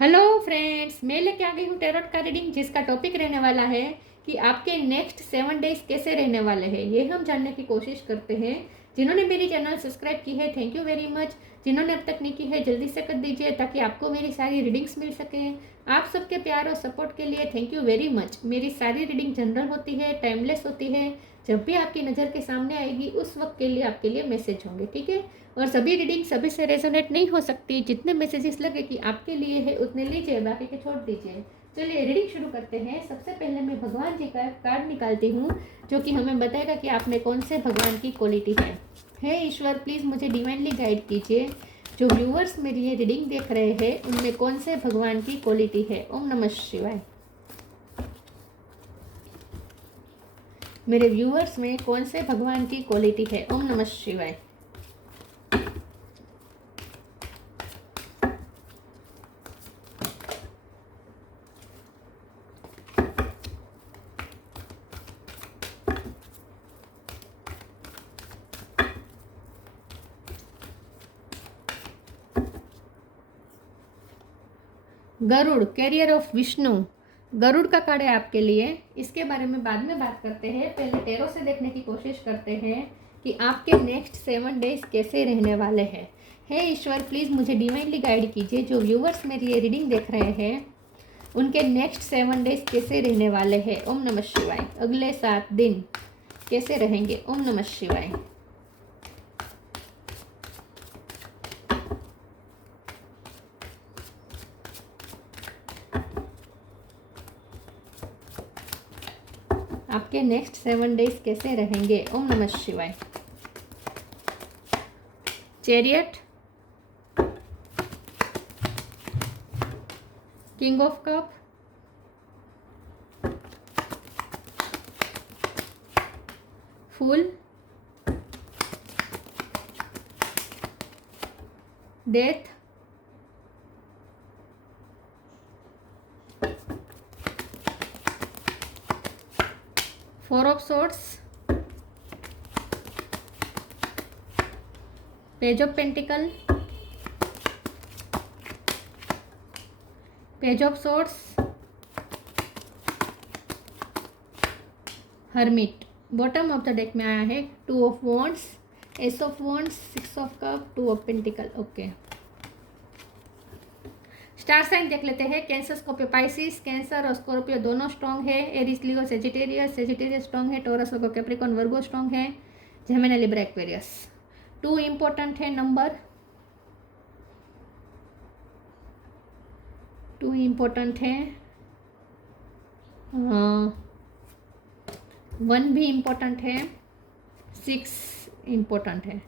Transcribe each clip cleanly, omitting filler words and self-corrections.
Hello friends, मैं लेके आ गई हूँ टैरोट का रीडिंग जिसका टॉपिक रहने वाला है कि आपके नेक्स्ट 7 डेज कैसे रहने वाले हैं। ये हम जानने की कोशिश करते हैं। जिन्होंने मेरी चैनल सब्सक्राइब की है, थैंक यू वेरी मच। जिन्होंने अब तक नहीं की है, जल्दी से कर दीजिए ताकि आपको मेरी सारी रीडिंग्स मिल सके। आप सबके प्यार और सपोर्ट के लिए थैंक यू वेरी मच। मेरी सारी रीडिंग जनरल होती है, टाइमलेस होती है। जब भी आपकी नज़र के सामने आएगी उस वक्त के लिए आपके लिए मैसेज होंगे, ठीक है। और सभी रीडिंग सभी से रेजोनेट नहीं हो सकती। जितने मैसेजेस लगे कि आपके लिए है उतने लीजिए, बाकी के छोड़ दीजिए। चलिए रीडिंग शुरू करते हैं। सबसे पहले मैं भगवान जी का कार्ड निकालती हूँ जो कि हमें बताएगा कि आप में कौन से भगवान की क्वालिटी है। हे ईश्वर, प्लीज़ मुझे डिवाइनली गाइड कीजिए। जो व्यूअर्स मेरी ये रीडिंग देख रहे हैं उनमें कौन से भगवान की क्वालिटी है। ओम नमः शिवाय। मेरे व्यूअर्स में कौन से भगवान की क्वालिटी है। ओम नमः शिवाय। Garuda, carrier of Vishnu. गरुड़ का कार्ड है आपके लिए। इसके बारे में बाद में बात करते हैं। पहले टैरो से देखने की कोशिश करते हैं कि आपके नेक्स्ट 7 डेज कैसे रहने वाले हैं। हे ईश्वर, प्लीज़ मुझे डिवाइनली गाइड कीजिए। जो व्यूवर्स मेरी ये रीडिंग देख रहे हैं उनके नेक्स्ट 7 डेज कैसे रहने वाले हैं। ओम नमः शिवाय। अगले 7 दिन कैसे रहेंगे। ओम नमः शिवाय। आपके नेक्स्ट 7 डेज कैसे रहेंगे। ओम नमः शिवाय। Chariot, king of cup, fool, death, four of swords, page of pentacle, page of swords, hermit. Bottom of the deck में आया है 2 of wands, ace of wands, 6 of cup, 2 of pentacle. Okay, star sign देख लेते हैं। Cancer, Scorpio, Pisces. Cancer और Scorpio दोनों strong है। Aries, Leo, Sagittarius. Sagittarius strong है। Taurus, Virgo, Capricorn, Virgo strong है। Gemini, Libra, Aquarius. 2 इंपॉर्टेंट है number. 2 important है। 1 भी इम्पोर्टेंट है। 6 इम्पोर्टेंट है।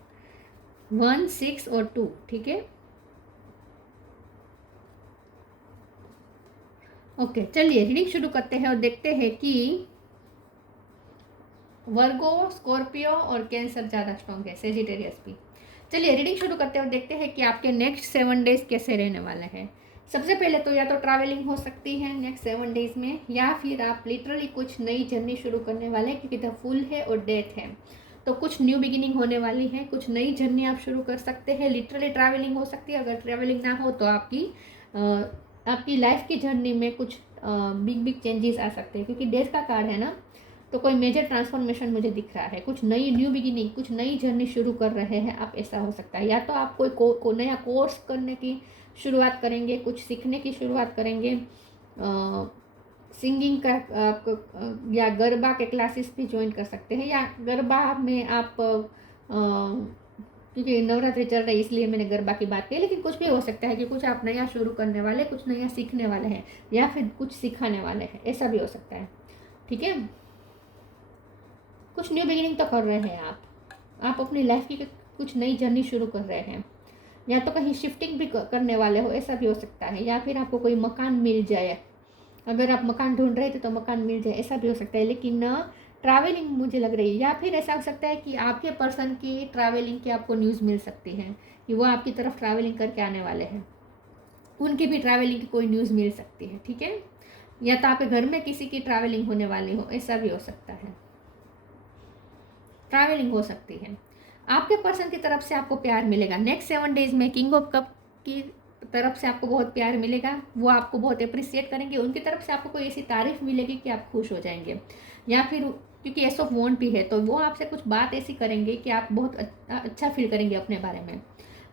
1, 6 और 2, ठीक है। ओके, चलिए रीडिंग शुरू करते हैं और देखते हैं कि वर्गो, स्कॉर्पियो और कैंसर ज़्यादा स्ट्रॉन्ग है, सेजिटेरियस भी। चलिए रीडिंग शुरू करते हैं और देखते हैं कि आपके नेक्स्ट 7 डेज कैसे रहने वाले हैं। सबसे पहले तो या तो ट्रैवलिंग हो सकती है नेक्स्ट 7 डेज में, या फिर आप लिटरली कुछ नई जर्नी शुरू करने वाले हैं क्योंकि द फुल है और डेथ है। तो कुछ न्यू बिगिनिंग होने वाली है, कुछ नई जर्नी आप शुरू कर सकते हैं। लिटरली ट्रैवलिंग हो सकती है। अगर ट्रैवलिंग ना हो तो आपकी लाइफ की जर्नी में कुछ बिग बिग चेंजेस आ सकते हैं क्योंकि डेथ का कार्ड है ना। तो कोई मेजर ट्रांसफॉर्मेशन मुझे दिख रहा है। कुछ नई न्यू बिगिनिंग, कुछ नई जर्नी शुरू कर रहे हैं आप, ऐसा हो सकता है। या तो आप कोई नया कोर्स करने की शुरुआत करेंगे, कुछ सीखने की शुरुआत करेंगे। सिंगिंग का आप या गरबा के क्लासेस भी ज्वाइन कर सकते हैं। या गरबा में आप क्योंकि नवरात्रि चल रही है इसलिए मैंने गरबा की बात की, लेकिन कुछ भी हो सकता है कि कुछ आप नया शुरू करने वाले, कुछ नया सीखने वाले हैं या फिर कुछ सिखाने वाले हैं, ऐसा भी हो सकता है, ठीक है। कुछ न्यू बिगिनिंग तो कर रहे हैं आप अपनी लाइफ की कुछ नई जर्नी शुरू कर रहे हैं। या तो कहीं शिफ्टिंग भी करने वाले हो, ऐसा भी हो सकता है। या फिर आपको कोई मकान मिल जाए, अगर आप मकान ढूंढ रहे थे तो मकान मिल जाए, ऐसा भी हो सकता है। लेकिन ट्रैवलिंग मुझे लग रही है। या फिर ऐसा हो सकता है कि आपके पर्सन की ट्रैवलिंग की आपको न्यूज़ मिल सकती है कि वो आपकी तरफ ट्रैवलिंग करके आने वाले हैं, उनकी भी ट्रैवलिंग की कोई न्यूज़ मिल सकती है, ठीक है। या तो आपके घर में किसी की ट्रैवलिंग होने वाली हो, ऐसा भी हो सकता है। ट्रैवलिंग हो सकती है। आपके पर्सन की तरफ से आपको प्यार मिलेगा नेक्स्ट 7 डेज में। किंग ऑफ कप की तरफ से आपको बहुत प्यार मिलेगा, वो आपको बहुत अप्रिसिएट करेंगे, उनकी तरफ से आपको कोई ऐसी तारीफ मिलेगी कि आप खुश हो जाएंगे। या फिर क्योंकि एस ऑफ वॉन्ड भी है तो वो आपसे कुछ बात ऐसी करेंगे कि आप बहुत अच्छा फील करेंगे अपने बारे में,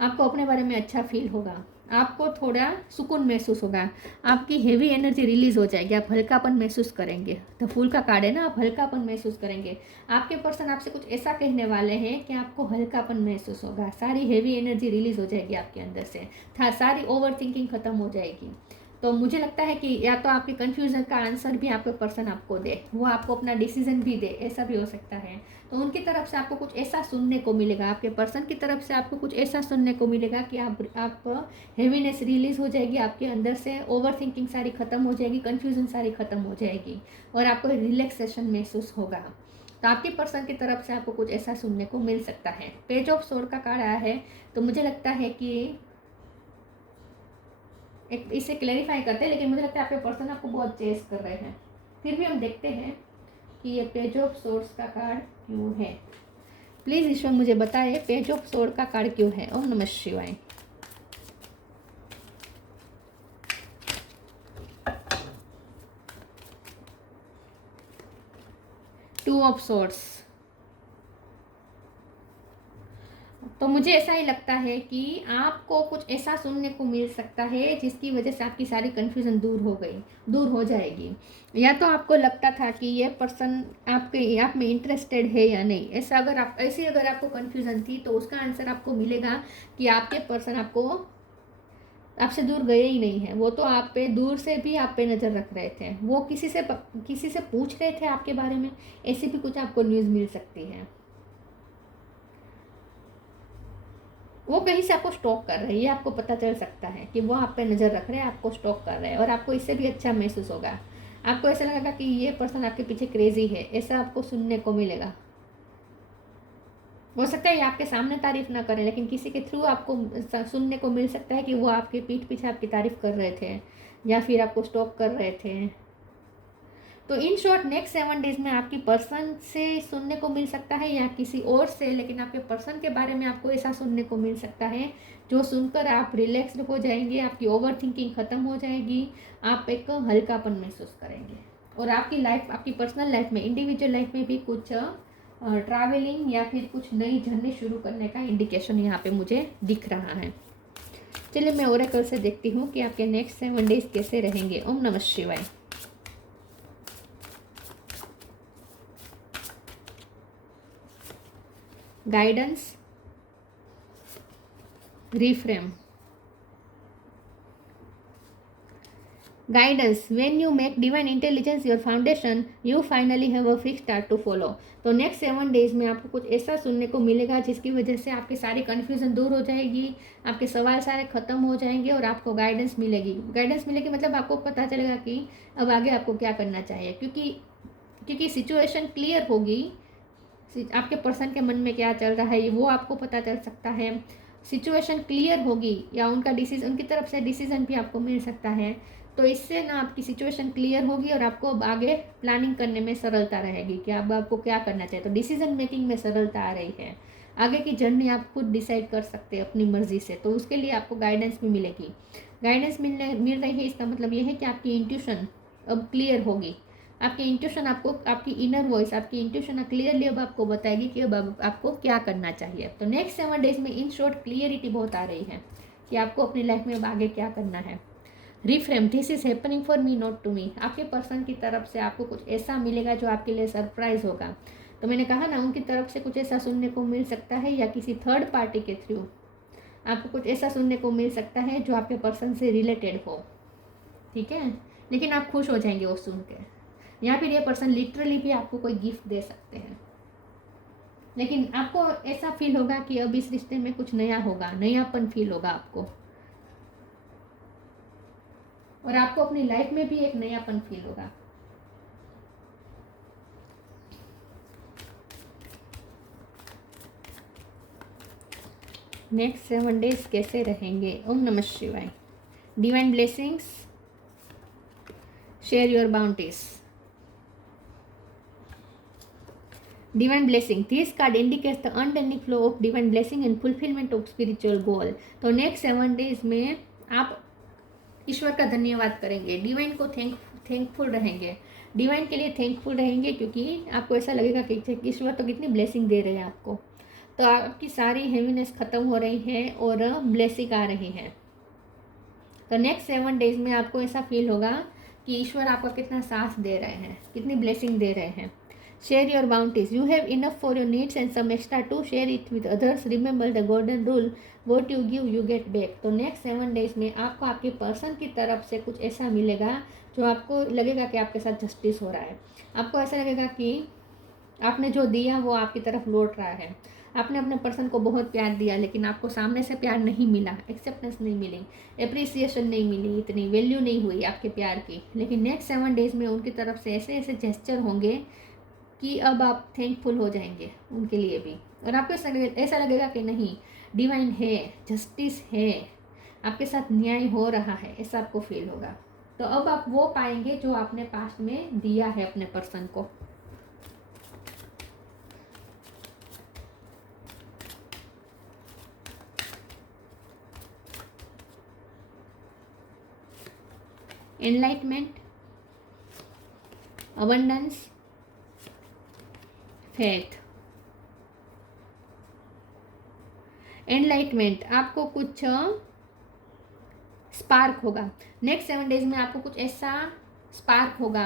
आपको अपने बारे में अच्छा फील होगा, आपको थोड़ा सुकून महसूस होगा, आपकी हेवी एनर्जी रिलीज हो जाएगी, आप हल्कापन महसूस करेंगे। तो फूल का कार्ड है ना, आप हल्कापन महसूस करेंगे। आपके पर्सन आपसे कुछ ऐसा कहने वाले हैं कि आपको हल्कापन महसूस होगा, सारी हेवी एनर्जी रिलीज हो जाएगी आपके अंदर से, सारी ओवर थिंकिंग खत्म हो जाएगी। तो मुझे लगता है कि या तो आपके कन्फ्यूज़न का आंसर भी आपके पर्सन आपको दे, वो आपको अपना डिसीजन भी दे, ऐसा भी हो सकता है। तो उनकी तरफ से आपको कुछ ऐसा सुनने को मिलेगा, आपके पर्सन की तरफ से आपको कुछ ऐसा सुनने को मिलेगा कि आप हेवीनेस रिलीज हो जाएगी आपके अंदर से, ओवर थिंकिंग सारी खत्म हो जाएगी, कन्फ्यूज़न सारी खत्म हो जाएगी और आपको रिलैक्सेशन महसूस होगा। तो आपके पर्सन की तरफ से आपको कुछ ऐसा सुनने को मिल सकता है। पेज ऑफ सोर्ड का कार्ड आया है तो मुझे लगता है कि एक इसे क्लैरिफाई करते हैं, लेकिन मुझे लगता है आपके पर्सन आपको बहुत चेस कर रहे हैं। फिर भी हम देखते हैं कि ये पेज ऑफ सोर्ड्स का कार्ड क्यों है। प्लीज़ ईश्वर मुझे बताएं पेज ऑफ सोर्ड का कार्ड क्यों है। ओम नमः शिवाय। Two of swords. तो मुझे ऐसा ही लगता है कि आपको कुछ ऐसा सुनने को मिल सकता है जिसकी वजह से आपकी सारी कन्फ्यूज़न दूर हो जाएगी। या तो आपको लगता था कि ये पर्सन आप में इंटरेस्टेड है या नहीं, अगर आपको कन्फ्यूज़न थी तो उसका आंसर आपको मिलेगा कि आपके पर्सन आपसे दूर गए ही नहीं है। वो तो आप पे दूर से भी आप पे नज़र रख रहे थे, वो किसी से पूछ रहे थे आपके बारे में, ऐसी भी कुछ आपको न्यूज़ मिल सकती है। वो कहीं से आपको स्टॉक कर रहे हैं, ये आपको पता चल सकता है कि वो आप पे नज़र रख रहे हैं, आपको स्टॉक कर रहे हैं और आपको इससे भी अच्छा महसूस होगा। आपको ऐसा लगेगा कि ये पर्सन आपके पीछे क्रेजी है, ऐसा आपको सुनने को मिलेगा। हो सकता है ये आपके सामने तारीफ ना करें, लेकिन किसी के थ्रू आपको सुनने को मिल सकता है कि वो आपके पीठ पीछे आपकी तारीफ कर रहे थे या फिर आपको स्टॉक कर रहे थे। तो इन शॉर्ट नेक्स्ट 7 डेज में आपकी पर्सन से सुनने को मिल सकता है या किसी और से, लेकिन आपके पर्सन के बारे में आपको ऐसा सुनने को मिल सकता है जो सुनकर आप रिलैक्स्ड हो जाएंगे, आपकी ओवर थिंकिंग ख़त्म हो जाएगी, आप एक हल्कापन महसूस करेंगे और आपकी पर्सनल लाइफ में, इंडिविजुअल लाइफ में भी कुछ ट्रैवलिंग या फिर कुछ नई जर्नी शुरू करने का इंडिकेशन यहाँ पे मुझे दिख रहा है। चलिए मैं ओरेकल से देखती हूँ कि आपके नेक्स्ट 7 डेज कैसे रहेंगे। ओम नमः शिवाय। Guidance, reframe. Guidance. When you make divine intelligence your foundation, you finally have a fixed start to follow. तो नेक्स्ट 7 डेज में आपको कुछ ऐसा सुनने को मिलेगा जिसकी वजह से आपकी सारी कन्फ्यूज़न दूर हो जाएगी, आपके सवाल सारे ख़त्म हो जाएंगे और आपको गाइडेंस मिलेगी। मतलब आपको पता चलेगा कि अब आगे आपको क्या करना चाहिए, क्योंकि सिचुएशन क्लियर होगी, आपके पर्सन के मन में क्या चल रहा है वो आपको पता चल सकता है। सिचुएशन क्लियर होगी या उनकी तरफ से डिसीजन भी आपको मिल सकता है। तो इससे ना आपकी सिचुएशन क्लियर होगी और आपको अब आगे प्लानिंग करने में सरलता रहेगी कि अब आपको क्या करना चाहिए। तो डिसीजन मेकिंग में सरलता आ रही है, आगे की जर्नी आप खुद डिसाइड कर सकते हैं अपनी मर्जी से। तो उसके लिए आपको गाइडेंस भी मिलेगी। गाइडेंस मिल रही है, इसका मतलब ये है कि आपकी इंट्यूशन अब क्लियर होगी। आपकी इंट्यूशन आपकी इनर वॉइस, आपकी इंट्यूशन क्लियरली अब आपको बताएगी कि अब आपको क्या करना चाहिए। तो नेक्स्ट 7 डेज में इन शॉर्ट क्लियरिटी बहुत आ रही है कि आपको अपनी लाइफ में अब आगे क्या करना है। Reframe, this is happening for me not to me. आपके पर्सन की तरफ से आपको कुछ ऐसा मिलेगा जो आपके लिए सरप्राइज होगा। तो मैंने कहा ना, उनकी तरफ से कुछ ऐसा सुनने को मिल सकता है या किसी थर्ड पार्टी के थ्रू आपको कुछ ऐसा सुनने को मिल सकता है जो आपके पर्सन से रिलेटेड हो, ठीक है। लेकिन आप खुश हो जाएंगे वो सुन के, या फिर ये पर्सन लिटरली भी आपको कोई गिफ्ट दे सकते हैं। लेकिन आपको ऐसा फील होगा कि अब इस रिश्ते में कुछ नया होगा, नयापन फील होगा आपको, और आपको अपनी लाइफ में भी एक नयापन फील होगा। नेक्स्ट 7 डेज कैसे रहेंगे। ओम नमः शिवाय। Divine blessings, share your bounties. Divine blessing, this card indicates the unending flow of divine blessing and fulfilment of spiritual goal. तो नेक्स्ट 7 डेज में आप ईश्वर का धन्यवाद करेंगे, डिवाइन को थैंकफुल रहेंगे, डिवाइन के लिए थैंकफुल रहेंगे, क्योंकि आपको ऐसा लगेगा कि ईश्वर तो कितनी ब्लेसिंग दे रहे हैं आपको। तो आपकी सारी हेवीनेस ख़त्म हो रही है और ब्लेसिंग आ रही है। तो नेक्स्ट 7 डेज में आपको ऐसा फील होगा कि ईश्वर आपका कितना साथ दे रहे हैं, कितनी ब्लेसिंग दे रहे हैं। Share your bounties, you have enough for your needs and some extra to share it with others, remember the golden rule, what you give you get back. तो नेक्स्ट 7 डेज में आपको आपके पर्सन की तरफ से कुछ ऐसा मिलेगा जो आपको लगेगा कि आपके साथ जस्टिस हो रहा है। आपको ऐसा लगेगा कि आपने जो दिया वो आपकी तरफ लौट रहा है। आपने अपने पर्सन को बहुत प्यार दिया, लेकिन आपको सामने से प्यार नहीं मिला, एक्सेप्टेंस नहीं मिली, एप्रिसिएशन नहीं मिली, इतनी वैल्यू नहीं हुई आपके प्यार की। लेकिन नेक्स्ट 7 डेज में उनकी तरफ से ऐसे ऐसे जेस्चर होंगे कि अब आप थैंकफुल हो जाएंगे उनके लिए भी। और आपको ऐसा लगेगा कि नहीं, डिवाइन है, जस्टिस है, आपके साथ न्याय हो रहा है, ऐसा आपको फील होगा। तो अब आप वो पाएंगे जो आपने पास्ट में दिया है अपने पर्सन को। Enlightenment, abundance, faith. एनलाइटमेंट, आपको कुछ स्पार्क होगा नेक्स्ट 7 डेज में, आपको कुछ ऐसा स्पार्क होगा,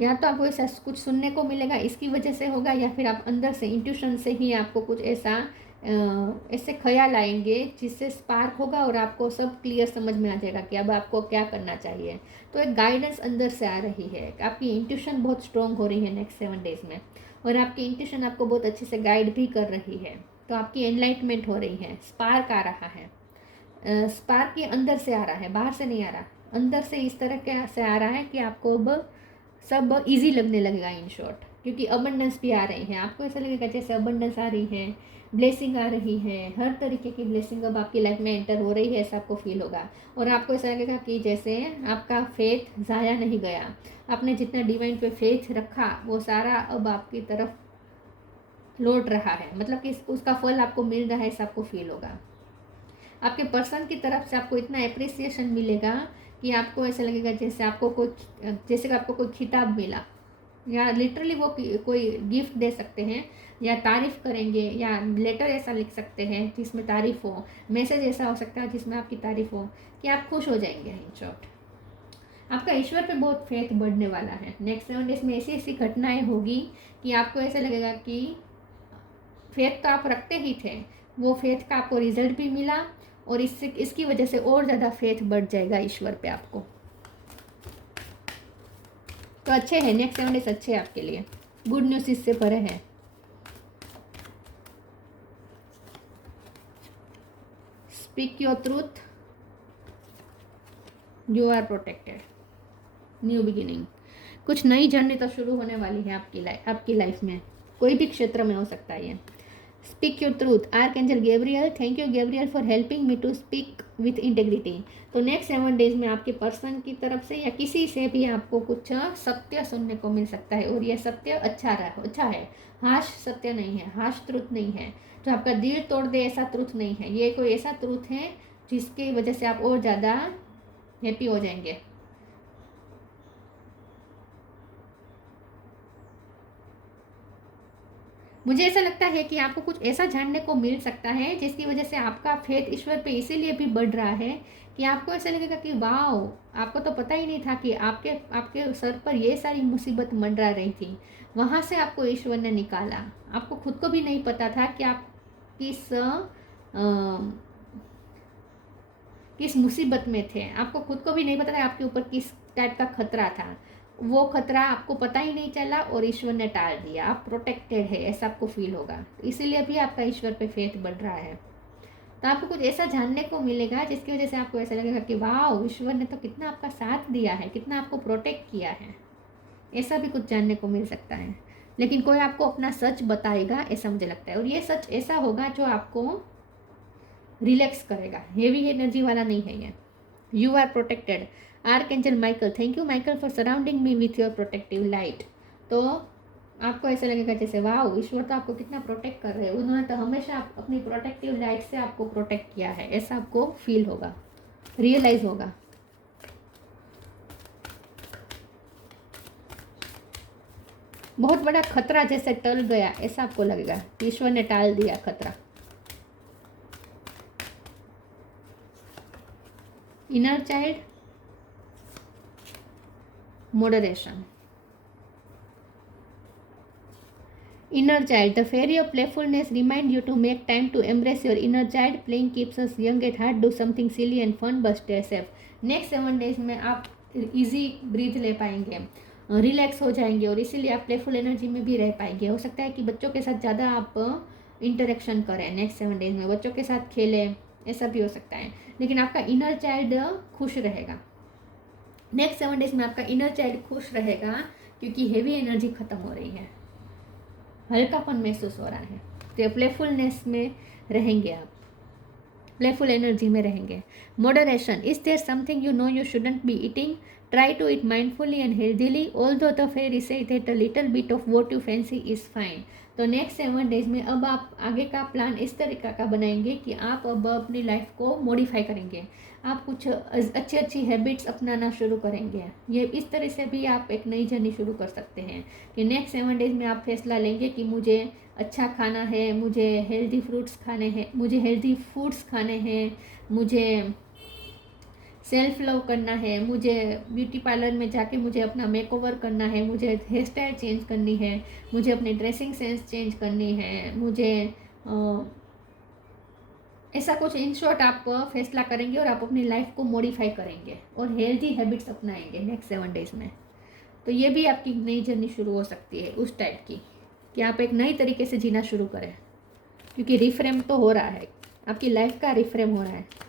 या तो आपको ऐसा कुछ सुनने को मिलेगा, इसकी वजह से होगा, या फिर आप अंदर से इंट्यूशन से ही आपको कुछ ऐसा ऐसे ख्याल आएंगे जिससे स्पार्क होगा और आपको सब क्लियर समझ में आ जाएगा कि अब आपको क्या करना चाहिए। तो एक गाइडेंस अंदर से आ रही है, आपकी इंट्यूशन बहुत स्ट्रॉन्ग हो रही है नेक्स्ट 7 डेज में, और आपकी इंट्यूशन आपको बहुत अच्छे से गाइड भी कर रही है। तो आपकी एनलाइटमेंट हो रही है, स्पार्क आ रहा है। स्पार्क ये अंदर से आ रहा है, बाहर से नहीं आ रहा, अंदर से इस तरह के से आ रहा है कि आपको अब सब इजी लगने लगेगा इन शॉर्ट, क्योंकि अबंडेंस भी आ रही है। आपको ऐसा लगेगा जैसे अबंडेंस आ रही है, ब्लेसिंग आ रही है, हर तरीके की ब्लेसिंग अब आपकी लाइफ में एंटर हो रही है, ऐसा आपको फील होगा। और आपको ऐसा लगेगा कि जैसे आपका फेथ ज़ाया नहीं गया, आपने जितना डिवाइन पे फेथ रखा वो सारा अब आपकी तरफ लौट रहा है, मतलब कि उसका फल आपको मिल रहा है, ऐसा आपको फील होगा। आपके पर्सन की तरफ से आपको इतना अप्रिसिएशन मिलेगा कि आपको ऐसा लगेगा जैसे आपको कोई खिताब मिला, या लिटरली वो कोई गिफ्ट दे सकते हैं, या तारीफ़ करेंगे, या लेटर ऐसा लिख सकते हैं जिसमें तारीफ़ हो, मैसेज ऐसा हो सकता है जिसमें आपकी तारीफ़ हो, कि आप खुश हो जाएंगे। इन शॉर्ट आपका ईश्वर पे बहुत फेथ बढ़ने वाला है। नेक्स्ट 7 डेज में ऐसी ऐसी घटनाएं होगी कि आपको ऐसा लगेगा कि फेथ तो आप रखते ही थे, वो फेथ का आपको रिजल्ट भी मिला, और इसकी वजह से और ज़्यादा फेथ बढ़ जाएगा ईश्वर पे आपको। तो अच्छे हैं नेक्स्ट 7 डेज, अच्छे हैं आपके लिए, गुड न्यूज़ इससे भरे हैं। Speak your truth, you are protected, new beginning, कुछ नई जर्नी तो शुरू होने वाली है आपकी लाइफ में, कोई भी क्षेत्र में हो सकता है ये। Speak your truth, archangel Gabriel, thank you Gabriel for helping me to speak with integrity. तो नेक्स्ट 7 डेज में आपके पर्सन की तरफ से या किसी से भी आपको कुछ सत्य सुनने को मिल सकता है, और यह सत्य अच्छा है, हाश सत्य नहीं है, हाश ट्रूथ नहीं है जो आपका दिल तोड़ दे, ऐसा ट्रूथ नहीं है। ये कोई ऐसा ट्रूथ है जिसकी वजह से आप और ज़्यादा हैप्पी हो जाएंगे। मुझे ऐसा लगता है कि आपको कुछ ऐसा जानने को मिल सकता है जिसकी वजह से आपका फेथ ईश्वर पे इसीलिए भी बढ़ रहा है कि आपको ऐसा लगेगा कि वाओ, आपको तो पता ही नहीं था कि आपके सर पर ये सारी मुसीबत मंडरा रही थी, वहाँ से आपको ईश्वर ने निकाला। आपको खुद को भी नहीं पता था कि आप किस मुसीबत में थे, आपको खुद को भी नहीं पता था आपके ऊपर किस टाइप का खतरा था, वो खतरा आपको पता ही नहीं चला और ईश्वर ने टाल दिया, आप प्रोटेक्टेड है, ऐसा आपको फील होगा। इसीलिए भी आपका ईश्वर पे फेथ बढ़ रहा है। तो आपको कुछ ऐसा जानने को मिलेगा जिसकी वजह से आपको ऐसा लगेगा कि वाह, ईश्वर ने तो कितना आपका साथ दिया है, कितना आपको प्रोटेक्ट किया है, ऐसा भी कुछ जानने को मिल सकता है। लेकिन कोई आपको अपना सच बताएगा, ऐसा मुझे लगता है, और ये सच ऐसा होगा जो आपको रिलैक्स करेगा, हेवी एनर्जी वाला नहीं है ये। You are protected, archangel Michael, thank you Michael for surrounding me with your protective light. तो आपको ऐसा लगेगा जैसे वाह, ईश्वर तो आपको कितना प्रोटेक्ट कर रहे हैं, उन्होंने तो हमेशा अपनी प्रोटेक्टिव लाइट से आपको प्रोटेक्ट किया है, ऐसा आपको फील होगा। रियलाइज होगा। बहुत बड़ा खतरा जैसे टल गया ऐसा आपको लगेगा, ईश्वर ने टाल दिया खतरा। Inner child, moderation. Inner child, the fairy of playfulness remind you to make time to embrace your inner child. Playing keeps us young at heart. Do something silly and fun, but stay safe. Next 7 days में आप easy breathe ले पाएंगे, relax हो जाएंगे और इसीलिए आप playful energy में भी रह पाएंगे। हो सकता है कि बच्चों के साथ ज़्यादा आप इंटरेक्शन करें नेक्स्ट 7 डेज में, बच्चों के साथ खेलें, ऐसा भी हो सकता है, लेकिन आपका इनर चाइल्ड खुश रहेगा। नेक्स्ट 7 डेज में आपका इनर चाइल्ड खुश रहेगा क्योंकि हेवी एनर्जी खत्म हो रही है, हल्कापन महसूस हो रहा है। तो प्लेफुलनेस में रहेंगे आप, प्लेफुल एनर्जी में रहेंगे। Moderation, is there something you know you shouldn't be eating, try to eat mindfully and healthily, although the fairy say that a little bit of what you fancy is fine. तो next 7 days में अब आप आगे का plan इस तरीका का बनाएंगे कि आप अब अपनी लाइफ को मॉडिफाई करेंगे, आप कुछ अच्छी अच्छी हैबिट्स अपनाना शुरू करेंगे। ये इस तरह से भी आप एक नई जर्नी शुरू कर सकते हैं कि नेक्स्ट 7 डेज में आप फैसला लेंगे कि मुझे अच्छा खाना है, मुझे हेल्दी फ्रूट्स खाने हैं, मुझे हेल्दी फूड्स खाने हैं, मुझे सेल्फ लव करना है, मुझे ब्यूटी पार्लर में जाके मुझे अपना मेकओवर करना है, मुझे हेयर स्टाइल चेंज करनी है, मुझे अपनी ड्रेसिंग सेंस चेंज करनी है, मुझे ऐसा कुछ। इन शॉर्ट आप फैसला करेंगे और आप अपनी लाइफ को मॉडिफाई करेंगे और हेल्दी हैबिट्स अपनाएंगे नेक्स्ट 7 डेज में। तो ये भी आपकी नई जर्नी शुरू हो सकती है उस टाइप की कि आप एक नई तरीके से जीना शुरू करें, क्योंकि रिफ्रेम तो हो रहा है, आपकी लाइफ का रिफ्रेम हो रहा है।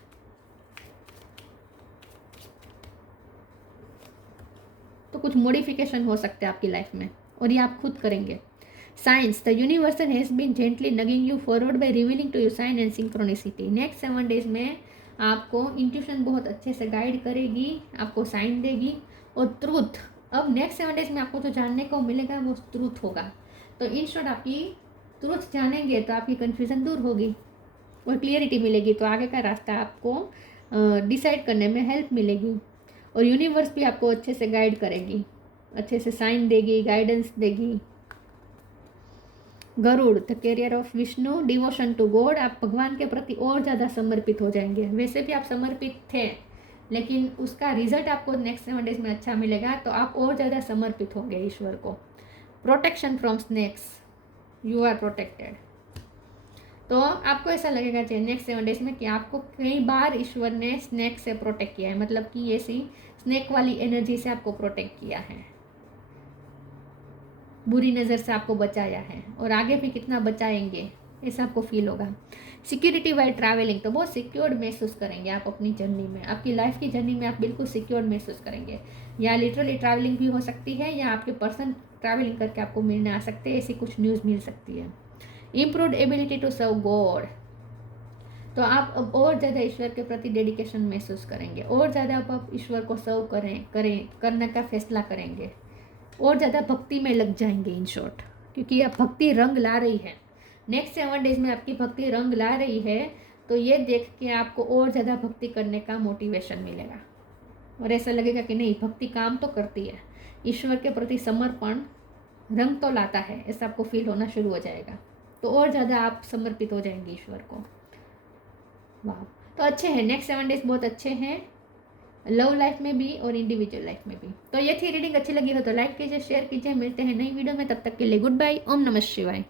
तो कुछ मॉडिफिकेशन हो सकते हैं आपकी लाइफ में और ये आप खुद करेंगे। Science, the universal has been gently nagging you forward by revealing to you sign and synchronicity. Next 7 days में आपको इंट्यूशन बहुत अच्छे से गाइड करेगी, आपको साइन देगी। और ट्रूथ, अब नेक्स्ट 7 डेज में आपको जो जानने को मिलेगा वो ट्रूथ होगा। तो इन शॉर्ट आपकी ट्रूथ जानेंगे तो आपकी कन्फ्यूज़न दूर होगी और क्लियरिटी मिलेगी, तो आगे का रास्ता आपको डिसाइड करने में हेल्प मिलेगी। और यूनिवर्स भी आपको अच्छे से गाइड करेगी, अच्छे से साइन देगी, गाइडेंस देगी। Garuda, the carrier of Vishnu, devotion to God, आप भगवान के प्रति और ज़्यादा समर्पित हो जाएंगे। वैसे भी आप समर्पित थे, लेकिन उसका रिजल्ट आपको नेक्स्ट 7 डेज में अच्छा मिलेगा, तो आप और ज़्यादा समर्पित होंगे ईश्वर को। Protection from snakes, you are protected. तो आपको ऐसा लगेगा चाहिए नेक्स्ट 7 डेज में कि आपको कई बार ईश्वर ने स्नेक से प्रोटेक्ट किया है, मतलब कि ऐसी स्नेक वाली एनर्जी से आपको प्रोटेक्ट किया है, बुरी नज़र से आपको बचाया है और आगे भी कितना बचाएंगे ऐसा आपको फील होगा। सिक्योरिटी वाइल ट्रैवलिंग, तो बहुत सिक्योर्ड महसूस करेंगे आप अपनी जर्नी में, आपकी लाइफ की जर्नी में आप बिल्कुल सिक्योर्ड महसूस करेंगे। या लिटरली ट्रैवलिंग भी हो सकती है, या आपके पर्सन ट्रैवलिंग करके आपको मिलने आ सकते हैं, ऐसी कुछ न्यूज़ मिल सकती है। Improved ability to serve God, तो आप अब और ज़्यादा ईश्वर के प्रति डेडिकेशन महसूस करेंगे, और ज़्यादा आप ईश्वर को सर्व करने का फैसला करेंगे, और ज़्यादा भक्ति में लग जाएंगे इन शॉर्ट, क्योंकि अब भक्ति रंग ला रही है। नेक्स्ट 7 डेज में आपकी भक्ति रंग ला रही है, तो ये देख के आपको और ज़्यादा भक्ति करने का मोटिवेशन मिलेगा और ऐसा लगेगा कि नहीं, भक्ति काम तो करती है, ईश्वर के प्रति समर्पण रंग तो लाता है, ऐसा आपको फील होना शुरू हो जाएगा। तो और ज़्यादा आप समर्पित हो जाएंगे ईश्वर को। वाह, तो अच्छे हैं नेक्स्ट 7 डेज, बहुत अच्छे हैं लव लाइफ में भी और इंडिविजुअल लाइफ में भी। तो ये थी रीडिंग, अच्छी लगी हो तो लाइक कीजिए, शेयर कीजिए। मिलते हैं नई वीडियो में, तब तक के लिए गुड बाय। ओम नमः शिवाय।